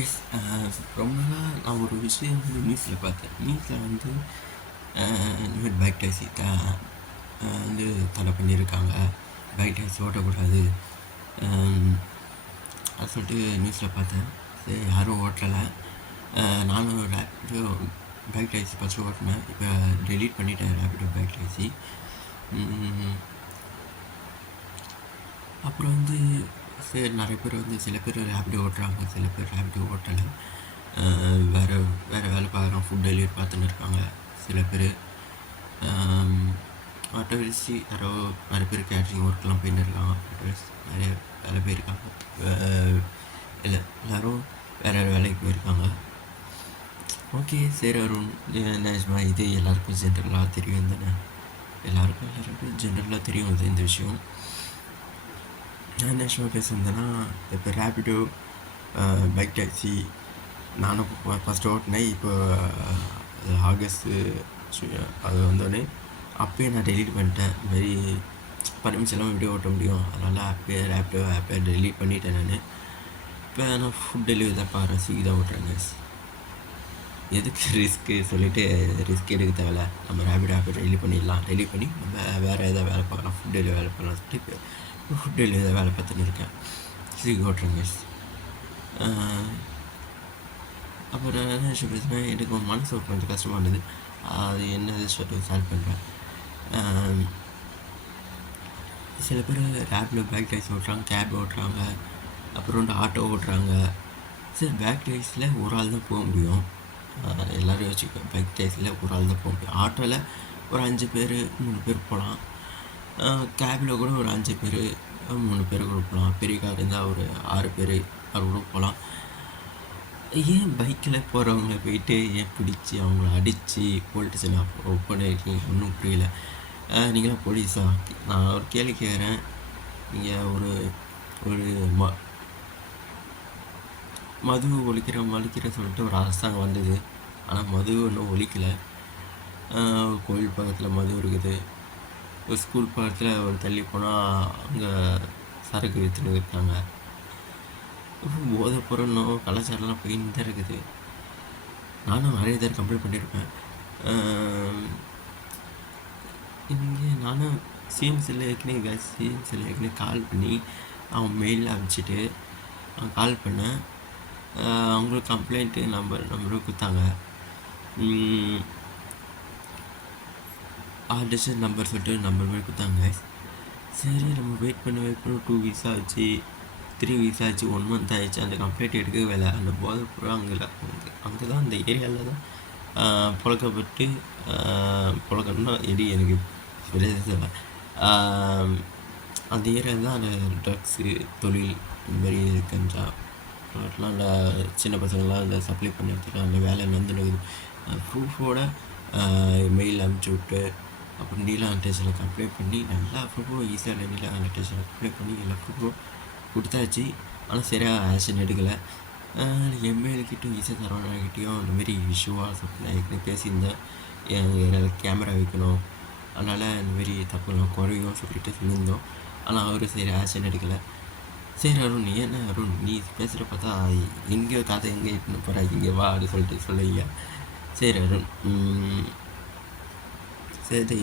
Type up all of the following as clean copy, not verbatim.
S. ரொம்ப நாளாக நான் ஒரு விஷயம் வந்து நியூஸில் பார்த்தேன். நியூஸில் வந்து இந்த மாதிரி பைக் டாக்ஸி வந்து தடை பண்ணியிருக்காங்க. பைக் டாக்ஸி ஓட்டக்கூடாது அது சொல்லிட்டு நியூஸில் பார்த்தேன். சரி, யாரும் ஓட்டலை. நானும் ரேப்பிடோ பைக் டாக்ஸி ஃபஸ்ட்டு ஓட்டினேன். இப்போ டெலீட் பண்ணிட்டேன் ரேப்பிடோ பைக் டாக்ஸி. அப்புறம் வந்து சரி, நிறைய பேர் வந்து சில பேர் ரேப்பிடோ ஓட்டுறாங்க, சில பேர் ரேப்பிடோ ஓட்டலை. வேறு வேலை பார்க்குறோம், ஃபுட் டெலிவரி பார்த்துன்னு இருக்காங்க சில பேர். ஆட்டோ வச்சு நிறைய பேர் கேட்ரிங் ஒர்க்லாம் போயின்னு இருக்காங்க. நிறைய வேலை போயிருக்காங்க. இல்லை, எல்லோரும் வேறு வேலைக்கு போயிருக்காங்க. ஓகே, சரி அருண், நிஜமா இது எல்லாருக்கும் ஜென்ரலாக தெரியும் தானே. எல்லாருக்கும் ஜென்ரலாக தெரியும் இது இந்த விஷயம். நான் நேஷனல் பேசுகிறேன்னா, இப்போ ரேப்பிடோ பைக் டாக்ஸி நானும் ஃபஸ்ட்டு ஓட்டினேன். இப்போ ஆகஸ்ட்டு அது வந்தோடனே அப்போயே நான் டெலீட் பண்ணிட்டேன். இதுமாரி பர்மிஷன்லாம் எப்படி ஓட்ட முடியும், அதனால் அப்போயே ரேப்பிடோ ஆப்பை டெலீட் பண்ணிட்டேன் நான். இப்போ நான் ஃபுட் டெலிவரி தான் பாருறேன், ஸ்விக்கி தான் ஓட்டுறேங்க. எதுக்கு ரிஸ்க்கு சொல்லிவிட்டு ரிஸ்க் எடுக்க தேவையில்ல, நம்ம ரேபிடோ ஆப்பை டெலிட் பண்ணிடலாம். டெலிட் பண்ணி நம்ம வேறு எதாவது வேலை பார்க்கலாம், ஃபுட் டெலிவரி வேலை பண்ணலாம் சொல்லிட்டு இப்போ ஃபுட் டெலிவரி வேலை பார்த்துன்னு இருக்கேன். ஸ்விக்கி ஓட்டுறேங்க. அப்புறம் என்ன விஷயம் பேசுனா, எனக்கு மனசு கொஞ்சம் கஷ்டமாக இருந்தது. அது என்னது சொல்லிட்டு சால்வ் பண்ணுறேன். சில பேர் ரேப்பிடோ பைக் டாக்ஸி ஓட்டுறாங்க, கேப் ஓட்டுறாங்க, அப்புறம் வந்து ஆட்டோ ஓட்டுறாங்க. சரி, பைக் டாக்ஸியில் ஒரு ஆள் தான் போக முடியும். எல்லோரும் யோசிச்சுக்கோ, பைக் டாக்ஸியில் ஒரு ஆள் தான் போக முடியும். ஆட்டோவில் ஒரு 5 பேர் 3 பேர் போகலாம். கேபில் கூட ஒரு 5 பேர் 3 பேர் கூட போகலாம். பெரிய கார் இருந்தால் ஒரு 6 பேர் கூட போகலாம். ஏன் பைக்கில் போகிறவங்கள போயிட்டு ஏன் பிடிச்சி அவங்கள அடித்து போலீஸ் ஸ்டேஷன் ஓப்பன் இருக்கீங்க? ஒன்றும் புரியல. நீங்களாம் போலீஸா? நான் ஒரு கேள்வி கேட்குறேன். நீங்கள் ஒரு ஒரு மது ஒழிக்கிற சொல்லிட்டு ஒரு அரசாங்கம் வந்தது. ஆனால் மது இன்னும் ஒழிக்கலை. கோயில் பக்கத்தில் மது இருக்குது. ஒரு ஸ்கூல் பக்கத்தில் ஒரு தள்ளி போனால் அங்கே சரக்கு விற்றுன்னு இருக்காங்க. போதைப் பொருளும் கலாச்சாரம்லாம் போயின்னு தான் இருக்குது. நானும் நிறைய பேர் கம்ப்ளைண்ட் பண்ணியிருப்பேன். இங்கே நானும் சிஎம்சியில் ஏற்கனவே கால் பண்ணி அவன் மெயிலில் அனுப்பிச்சிட்டு அவன் கால் பண்ணேன். அவங்களுக்கு கம்ப்ளைண்ட்டு நம்பரும் கொடுத்தாங்க. ஆர்டிஸ்ட் நம்பர் சொல்லிட்டு நம்பர் மாதிரி கொடுத்தாங்க. சரி, நம்ம வெயிட் பண்ணி 2 வீக்ஸ் ஆச்சு, 3 வீக்ஸ் ஆச்சு, 1 மந்த் ஆகிடுச்சு. அந்த கம்ப்ளைண்ட் எடுக்கவே வேலை. அந்த போதைப்பொருள் அங்கே தான் அந்த ஏரியாவில் தான் புழக்கப்பட்டு புழக்கம்னா எடி எனக்கு தெரியல. அந்த ஏரியாவில் தான் அந்த ட்ரக்ஸு தொழில் இதுமாரி கஞ்சா அதெல்லாம் அந்த சின்ன பசங்களாம் அந்த சப்ளை பண்ணி எடுத்துகிட்டு அந்த வேலை நடந்துன்னு ப்ரூஃபோட மெயில் அனுப்பிச்சி விட்டு அப்புறம் நீலாம் ஸ்டேஷனில் கம்ப்ளைண்ட் பண்ணி எல்லா ப்ரூஃபும் ஈஸியாக நீலாம் ஸ்டேஷனில் கம்ப்ளைண்ட் பண்ணி எல்லா ப்ரூஃபும் கொடுத்தாச்சு. ஆனால் சரியாக ஆக்ஷன் எடுக்கலை. எம்எல்கிட்டையும் ஈஸியாக சரவணகிட்டையும் இந்தமாரி இஷ்யூவாக நான் ஏற்கனவே பேசியிருந்தேன். எங்கள் கேமரா வைக்கணும், அதனால் இந்தமாரி தப்புலாம் குறையும் சொல்லிட்டு சொல்லியிருந்தோம். ஆனால் அவர் சரி ஆக்ஷன் எடுக்கலை. சரி அருண், நீ என்ன அருண் நீ பேசுகிற பார்த்தா எங்கேயோ கதை எங்கே இட்டுன்னு போகிற, இங்கே வா அப்படின்னு சொல்லிட்டு சொல்லையா. சரி அருண், சரி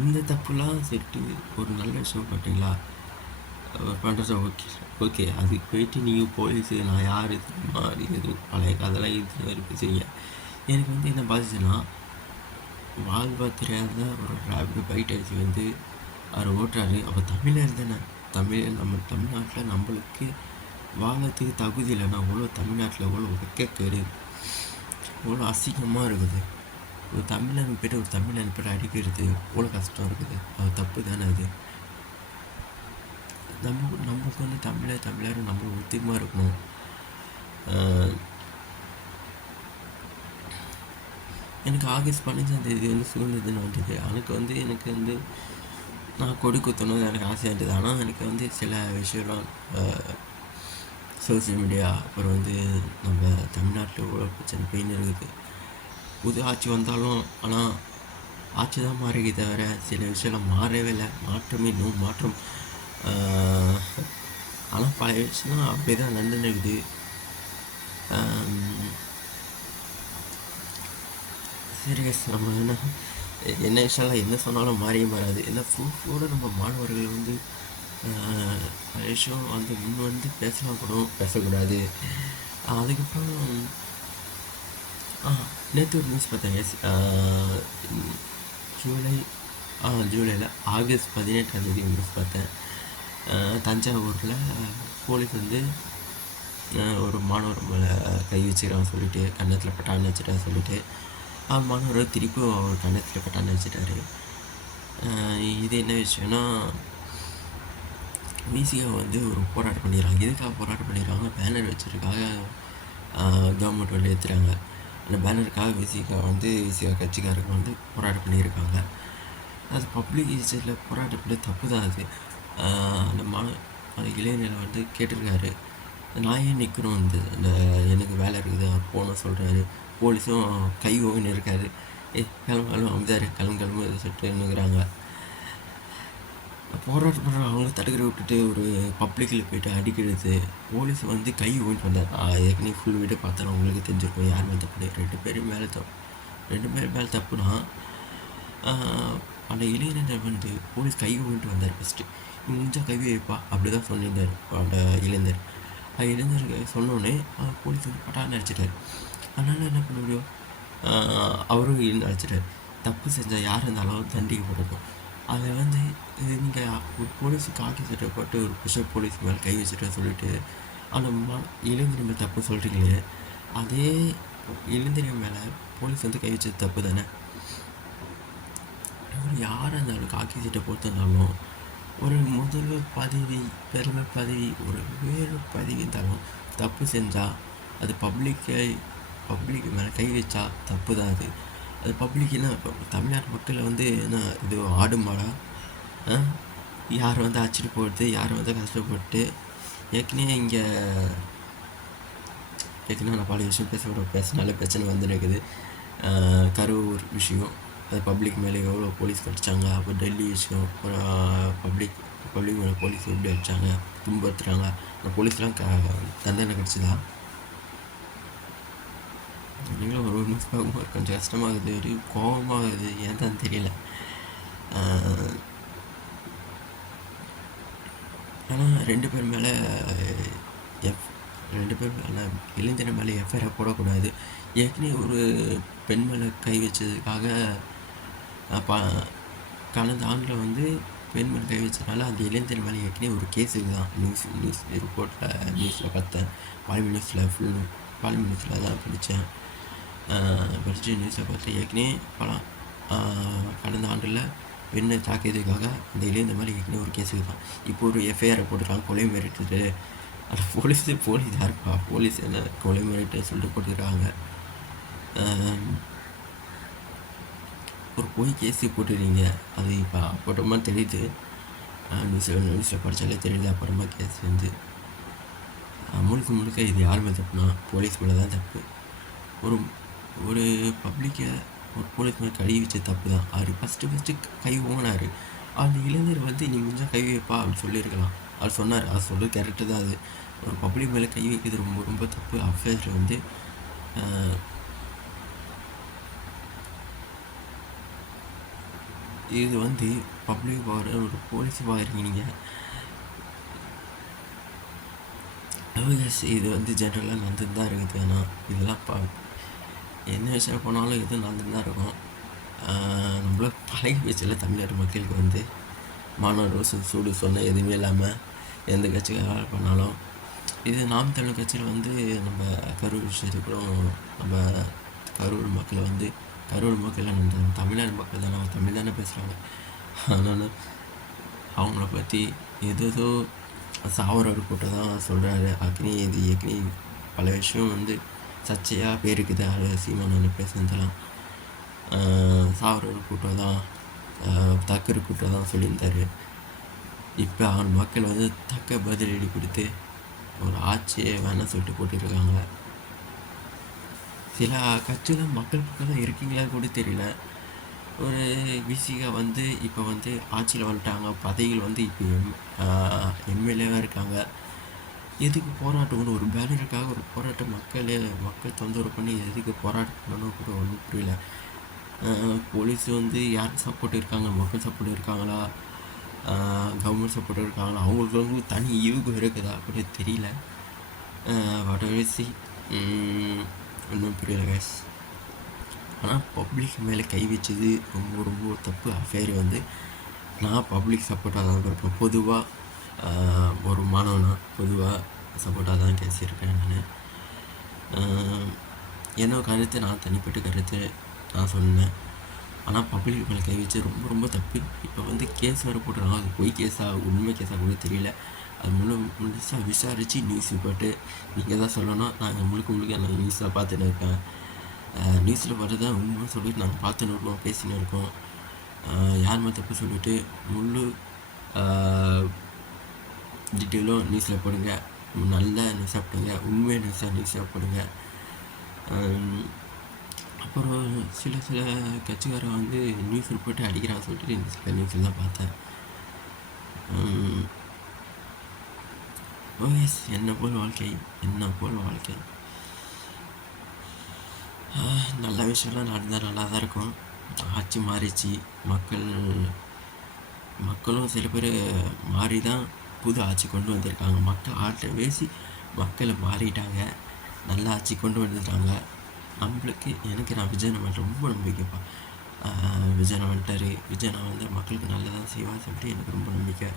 இந்த தப்புலாம் செட்டு ஒரு நல்ல விஷயம் பார்த்தீங்களா பண்ணுறது ஓகே. அதுக்கு போயிட்டு நீங்கள் போலீஸு நான் யார் தெரியுமா இது பழைய கதைலாம் இது இருக்குது செய்ய. எனக்கு வந்து என்ன பாதிச்சுன்னா, வாழ்வா தெரியாத ஒரு ரேபிடோ பைக் டாக்ஸி வந்து அவர் ஓட்டுறாரு. அவர் தமிழர் தானே. நம்ம தமிழ்நாட்டில் நம்மளுக்கு வாழறதுக்கு தகுதி இல்லைன்னா அவ்வளோ தமிழ்நாட்டில் எவ்வளோ வெக்கக்கேடு, எவ்வளோ அசிங்கமாக இருக்குது. ஒரு தமிழன் போய்ட்டு ஒரு தமிழன் போய்ட்டு அடிக்கிறது எவ்வளோ கஷ்டம் இருக்குது. அது தப்பு தானே. அது நமக்கு வந்து தமிழர் நம்ம ஒத்துக்கமாக இருக்கணும். எனக்கு ஆகஸ்ட் 15 வந்து சுதந்திர தினம் வந்தது. எனக்கு வந்து நான் கொடி குத்தணும் எனக்கு ஆசையாக இருந்தது. ஆனால் எனக்கு வந்து சில விஷயம்லாம் சோசியல் மீடியா அப்புறம் வந்து நம்ம தமிழ்நாட்டில் எவ்வளோ பிரச்சனை போயின்னு இருக்குது. புது ஆட்சி வந்தாலும் ஆனால் ஆட்சி தான் மாறிக்கே தவிர சில விஷயம்லாம் மாறவே இல்லை. இன்னும் மாற்றம் ஆனால் பழைய விஷயம்லாம் அப்படியே தான் நடந்துன்னு இருக்குது. சீரியஸ் நம்ம என்ன விஷயம்லாம் என்ன சொன்னாலும் மாறியே மாறாது. ஏன்னா ப்ரூஃபோடு நம்ம மாணவர்கள் வந்து விஷயம் வந்து முன் வந்து பேசலாம் கூட பேசக்கூடாது. அதுக்கப்புறம் நேற்று ஒரு நியூஸ் பார்த்தேன். ஜூலையில் ஆகஸ்ட் 18ஆம் நியூஸ் பார்த்தேன். தஞ்சாவூரில் போலீஸ் வந்து ஒரு மாணவர் மேலே கை வச்சுக்கிறான்னு சொல்லிட்டு கன்னத்தில் பட்டான்னு வச்சுட்டான்னு சொல்லிட்டு மாணவர் திருப்பியும் அவர் கன்னத்தில் பட்டான்னு வச்சுட்டாரு. இது என்ன விஷயம்னா விசிகா வந்து ஒரு போராட்டம் பண்ணிடுறாங்க. எதுக்காக போராட்டம் பண்ணிடுறாங்க? பேனர் வச்சுருக்காக கவர்மெண்ட் வந்து ஏற்றுறாங்க. அந்த பேனருக்காக விசிகா கட்சிக்காரங்க வந்து போராட்டம் பண்ணியிருக்காங்க. அது பப்ளிக் ஈஸியில் போராட்டம் பண்ணி தப்பு தான் அது. அந்த இளைஞர் வந்து கேட்டிருக்காரு, நான் ஏன் நிற்கணும், இந்த எனக்கு வேலை இருக்குது போகணும் சொல்கிறாரு. போலீஸும் கை ஓவின்னு இருக்காரு. கிளம்பு அமைதாரு கிளம்பு சொல்லிட்டு நிற்கிறாங்க. போராட்டம் பண்ணுற அவங்கள தடுக்கிற விட்டுட்டு ஒரு பப்ளிக்கில் போய்ட்டு அடிக்கிறது. போலீஸ் வந்து கை ஓவிட்டு வந்தார். ஏற்கனவே ஃபுல் வீடை பார்த்தாலும் அவங்களுக்கு தெரிஞ்சிருக்கும் யார் மேலே தப்பு. 2 பேர் மேலே தப்புனா அந்த இளைஞரை வந்து போலீஸ் கை ஓவிட்டு வந்தார். ஃபஸ்ட்டு முடிஞ்சால் கை வைப்பா அப்படி தான் சொல்லியிருந்தார் அந்த இளைஞர். இளைஞருக்கு சொன்னோடனே போலீஸ் வந்து பட்டான்னு அடிச்சிட்டார். அதனால் என்ன பண்ண முடியும்? அவரும் அடிச்சிட்டார். தப்பு செஞ்சால் யார் இருந்தாலும் தண்டிக்கப்படணும். அதை வந்து நீங்கள் ஒரு போலீஸு காக்கி சட்டை போட்டு ஒரு புஷப் போலீஸ் மேலே கை வச்சுட்டு சொல்லிட்டு அந்த இளைஞர் மேலே தப்பு சொல்கிறீங்களே, அதே இளைஞர் மேலே போலீஸ் வந்து கை வச்சது தப்பு தானே? யாராக இருந்தாலும் காக்கி சட்டை போட்டுருந்தாலும் ஒரு முதல்வர் பதவி, பெருமை பதவி, ஒரு வேறு பதவி இருந்தாலும் தப்பு செஞ்சால் அது பப்ளிக் மேலே கை வச்சா தப்பு தான் அது. அது பப்ளிக்னா இப்போ தமிழ்நாட்டு மக்களை வந்து என்ன இது ஆடு மாடா? யார் வந்து அடிச்சுட்டு போகிறது, யார் வந்து கஷ்டப்பட்டு ஏற்கனவே நான் பல விஷயம் பேசினாலே பிரச்சனை வந்து இருக்குது. கரூர் விஷயம், அது பப்ளிக் மேலே எவ்வளோ போலீஸ் அடித்தாங்க. அப்போ டெல்லி விஷயம், பப்ளிக் மேலே போலீஸ் எப்படி அடித்தாங்க, துன்புறுத்துறாங்க. அந்த போலீஸ்லாம் தண்டனை கிடச்சிதா? நீங்களும் ஒரு நியூஸ் பார்க்கும்போது கொஞ்சம் கஷ்டமாகுது, ஒரு கோபமாகுது, ஏன் தான் தெரியல. ஆனால் 2 பேர் மேலே இளைஞர் மேலே எஃப்ஐஆர் போடக்கூடாது. ஏற்கனவே ஒரு பெண் மேலே கை வச்சதுக்காக கடந்த ஆண்டில் வந்து பெண் மேலே கை வச்சதுனால அந்த இளைஞர் மேலே ஏற்கனவே ஒரு கேஸுக்கு தான் நியூஸ் ரிப்போர்ட்டில் நியூஸில் பார்த்தேன். பாலிமர் நியூஸில் தான் படித்து நியூஸில் பார்த்து ஏற்கனவே கடந்த ஆண்டில் பெண்ணை தாக்கியதுக்காக அந்த இளைஞர் மேலே ஏற்கனவே ஒரு கேஸுக்கு தான் இப்போ ஒரு எஃப்ஐஆரை போட்டுருக்காங்க. கொலை மிரட்டுது. அது போலீஸ் யாருப்பா? போலீஸ் என்ன கொலை மிரட்டு சொல்லிட்டு போட்டுக்கிறாங்க. ஒரு பொய் கேஸு போட்டுறீங்க. அது இப்போ அப்புறமா தெரியுது, நியூஸில் படித்தாலே தெரியுது. அப்புறமா கேஸ் வந்து முழுக்க இது யார் மேலே தப்புனா போலீஸ் மேலே தான் தப்பு. ஒரு பப்ளிக்கை ஒரு போலீஸ் மேலே கை வச்ச தப்பு தான். அவர் ஃபஸ்ட்டு கை ஓங்கினார். அந்த இளைஞர் வந்து நீ முடிஞ்சால் கை வைப்பா அப்படின்னு சொல்லியிருக்கலாம். அவர் சொன்னார். அது சொல்கிறது கரெக்டு தான். அது ஒரு பப்ளிக் மேலே கை வைக்கிறது ரொம்ப தப்பு. அஃபேர் வந்து இது வந்து பப்ளிக் பவர், ஒரு போலீஸ் இருக்கீங்க நீங்கள். இது வந்து ஜென்ரலாக நடந்துட்டு தான் இருக்குது. ஆனால் இதெல்லாம் என்ன விஷயம் போனாலும் இது நடந்துட்டு தான் இருக்கும். நம்மள பழகி பேச்சில் தமிழ்நாட்டு மக்களுக்கு வந்து மாணவர் சூடு சொன்ன எதுவுமே இல்லாமல் எந்த கட்சிக்காக பண்ணாலும் இது நாம் தமிழ் கட்சியில் வந்து நம்ம கரூர் விஷயத்துக்கு கூட நம்ம கரூர் மக்களை நம்ம தமிழ்நாடு மக்கள் தானே, தமிழ் தானே பேசுகிறாங்க. அதனால் அவங்கள பற்றி ஏதோ சாவர கூட்டம் தான் சொல்கிறாரு. ஏற்கனவே பல விஷயம் வந்து சர்ச்சையாக பேருக்குது. அது சீமானு பேசுனதெல்லாம் சாவர கூட்டம் தான், தக்கரு கூட்டம் தான் சொல்லியிருந்தார். இப்போ அவன் மக்கள் வந்து தக்க பதிலடி கொடுத்து ஒரு ஆட்சியே வேணாம் சொல்லிட்டு போட்டுருக்காங்க. சில கட்சியில் மக்கள் பக்கம் தான் இருக்கீங்களா கூட தெரியல. ஒரு விசிகா வந்து இப்போ வந்து ஆட்சியில் வந்துட்டாங்க. பதவிகள் வந்து இப்போ எம்எல்ஏவாக இருக்காங்க. எதுக்கு போராட்டம்னு ஒரு பேனருக்காக ஒரு போராட்டம் மக்கள் தொந்தரவு பண்ணி எதுக்கு போராட்டம் பண்ணணும் கூட ஒன்றும் புரியல. போலீஸ் வந்து யாருக்கு சப்போர்ட் இருக்காங்க, மக்கள் சப்போர்ட் இருக்காங்களா, கவர்மெண்ட் சப்போர்ட் இருக்காங்களா, அவங்களுக்கு வந்து தனி ஈவுகம் இருக்குதா அப்படி தெரியல. வாட் எவர் சி ஒன்றும் புரியல கேஸ். ஆனால் பப்ளிக் மேலே கை வச்சது ரொம்ப ரொம்ப தப்பு. அஃபேர் வந்து நான் பப்ளிக் சப்போர்ட்டாக தான் இருப்பேன். பொதுவாக ஒரு மாணவனா பொதுவாக சப்போர்ட்டாக தான் பேசியிருக்கேன் நான். என்னோட கருத்து நான் தனிப்பட்ட கருத்து நான் சொன்னேன். ஆனால் பப்ளிக் மேலே கை வச்சு ரொம்ப ரொம்ப தப்பு. இப்போ வந்து கேஸ் வேறு போட்டுருக்காங்க. அது பொய் கேஸாக உண்மை கேஸாக கூட தெரியல. அது முழுசாக விசாரித்து நியூஸ் போட்டு நீங்கள் தான் சொல்லணும். நாங்கள் முழுக்க நான் நியூஸில் பார்த்துன்னு இருக்கேன். நியூஸில் வரதை உண்மை சொல்லிட்டு நாங்கள் பார்த்துன்னு இருக்கோம், பேசின்னு இருக்கோம். யாருமே தப்பு சொல்லிவிட்டு முழு டீட்டெயிலும் நியூஸில் போடுங்க. நல்ல நியூஸாக போடுங்க, உண்மையான நியூஸாக போடுங்க. அப்புறம் சில கட்சிக்காரன் வந்து நியூஸ் ரிப்போர்ட்டு அடிக்கிறான்னு சொல்லிட்டு சில நியூஸில் தான் பார்த்தேன். ஓஎஸ் என்ன போல் வாழ்க்கை நல்ல விஷயம்லாம் நடந்தால் நல்லா தான் இருக்கும். ஆட்சி மாறிச்சு, மக்களும் சில பேர் மாறி தான் புது ஆட்சி கொண்டு வந்திருக்காங்க. மக்கள் ஆட்டை பேசி மக்களை மாறிட்டாங்க, நல்ல ஆட்சி கொண்டு வந்துட்டாங்க. எனக்கு நான் விஜயனை மேலே ரொம்ப நம்பிக்கைப்பா. விஜயனை வந்துட்டார், விஜயனை வந்து மக்களுக்கு நல்லதான் செய்வான்னு சொல்லிட்டு எனக்கு ரொம்ப நம்பிக்கை.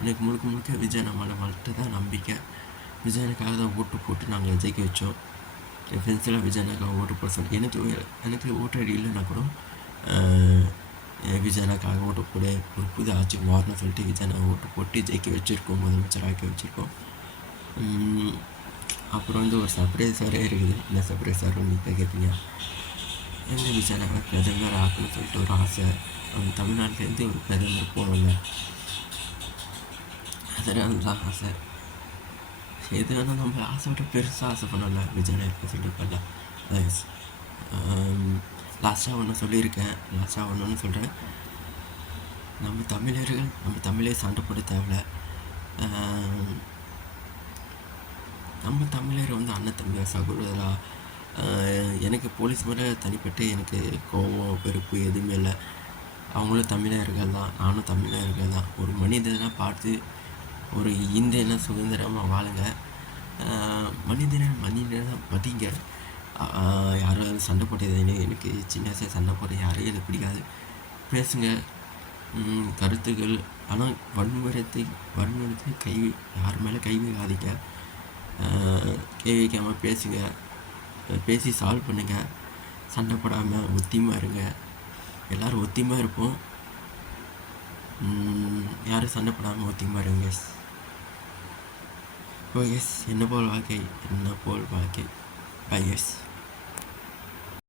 எனக்கு முழுக்க விஜயனை மேலே மட்டும் தான் நம்பிக்கை. விஜயனுக்காக தான் ஓட்டு போட்டு நாங்கள் ஜெயிக்க வச்சோம். என் ஃப்ரெண்ட்ஸ்லாம் விஜயனுக்காக ஓட்டு போட சொல்லி எனக்கு ஓட்டு ஐடி இல்லைன்னா கூட விஜயனுக்காக ஓட்டு போட ஒரு புது ஆட்சி மாறணும்னு சொல்லிட்டு விஜயனை ஓட்டு போட்டு ஜெயிக்க வச்சுருக்கோம், முதலமைச்சராக வச்சுருக்கோம். அப்புறம் வந்து ஒரு சர்ப்ரைஸ் வேறு இருக்குது. என்ன சர்ப்ரைஸ் வேறு நீங்கள் கேட்பீங்க. எங்கள் விஜயனை பிரதமர் ஆக்கணும்னு சொல்லிட்டு ஒரு ஆசை. அவங்க தமிழ்நாட்டிலேருந்து ஒரு பிரதமர் போகணும்ல, அதனால தான் ஆசை. எது வேணால் நம்ம ஆசையோட பெருசாக ஆசை பண்ணல. விஜயனை இருக்க சொல்லியிருக்கல. லாஸ்ட்டாக ஒன்று சொல்கிறேன். நம்ம தமிழே சண்டை போட தேவையில்ல. நம்ம தமிழர் வந்து அண்ணன் தம்பியா சகோதரா. எனக்கு போலீஸ் மேலே தனிப்பட்டு எனக்கு கோபம் வெறுப்பு எதுவுமே இல்லை. அவங்களும் தமிழர்கள் தான், நானும் தமிழர்கள் தான். ஒரு மனிதனாக பார்த்து ஒரு இந்தியனா சுதந்திரமாக வாழுங்க. மனிதனை மதிங்க. யாரும் சண்டை போட்டது எனக்கு சின்ன வயசு சண்டை போட யாரையும் எனக்கு பிடிக்காது. பேசுங்க கருத்துக்கள், ஆனால் வன்முறை யார் மேலே கை வைக்காதீங்க. கை வைக்காமல் பேசுங்க, பேசி சால்வ் பண்ணுங்கள். சண்டை போடாமல் ஒத்தியமாக இருங்க. எல்லோரும் ஒத்தியமாக இருப்போம். யாரும் சண்டை போடாமல் ஒத்தியமாக இருங்க. எஸ் என்ன போல் வாழ்க்கை பை எஸ்.